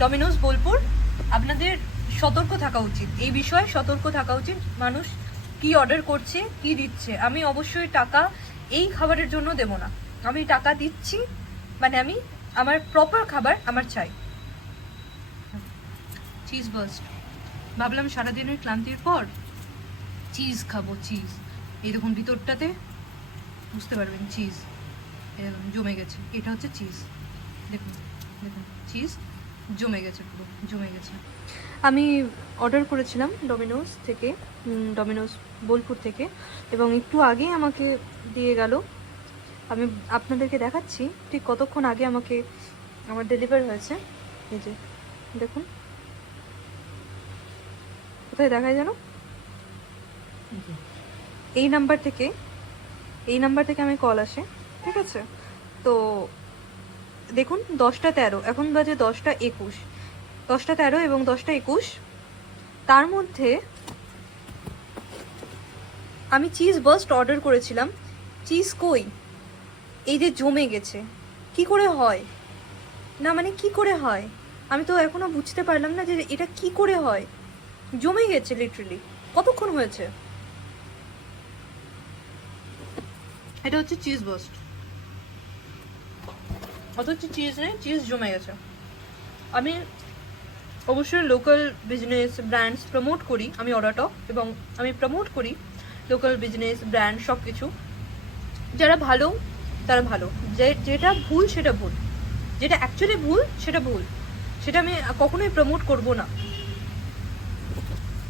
Domino's Bolpur, আপনাদের সতর্ক থাকা উচিত, এই বিষয়ে সতর্ক থাকা উচিত। মানুষ কি অর্ডার করছে, কি দিচ্ছে। আমি অবশ্যই টাকা এই খাবারের জন্য দেব না। আমি টাকা দিচ্ছি মানে আমি আমার প্রপার খাবার আমার চাই। চিজ বার্স্ট, ভাবলাম সারাদিনের ক্লান্তির পর চিজ খাবো, চিজ। এই দেখুন ভিতরটাতে বুঝতে পারবেন চিজ এরকম জমে গেছে, এটা হচ্ছে চিজ। দেখুন দেখুন চিজ জমে গেছে, পুরো জমে গেছে। আমি অর্ডার করেছিলাম ডমিনোজ থেকে, ডমিনোজ বোলপুর থেকে, এবং একটু আগেই আমাকে দিয়ে গেল। আমি আপনাদেরকে দেখাচ্ছি ঠিক কতক্ষণ আগে আমাকে আমার ডেলিভার হয়েছে। এই যে দেখুন, কোথায় দেখায় যেন, এই নাম্বার থেকে, এই নাম্বার থেকে আমি কল আসে, ঠিক আছে। তো দেখুন 10টা 13, এখন বাজে 10টা 21, 10টা 13 এবং 10টা 21। তার মধ্যে আমি চিজ বার্স্ট অর্ডার করেছিলাম, চিজ কই, এই যে জমে গেছে। কি করে হয় না, মানে কি করে হয় আমি তো এখনো বুঝতে পারলাম না যে এটা কি করে হয়। জমে গেছে লিটারালি। কতক্ষণ হয়েছে? এটা হচ্ছে চিজ বার্স্ট, অথচ চিজ নেই, চিজ জমে গেছে। আমি অবশ্যই লোকাল বিজনেস ব্র্যান্ডস প্রমোট করি আমি অর্ডারটা, এবং আমি প্রমোট করি লোকাল বিজনেস ব্র্যান্ড সব কিছু। যারা ভালো তারা ভালো, যেটা ভুল সেটা ভুল, যেটা অ্যাকচুয়ালি ভুল সেটা ভুল, সেটা আমি কখনোই প্রমোট করব না।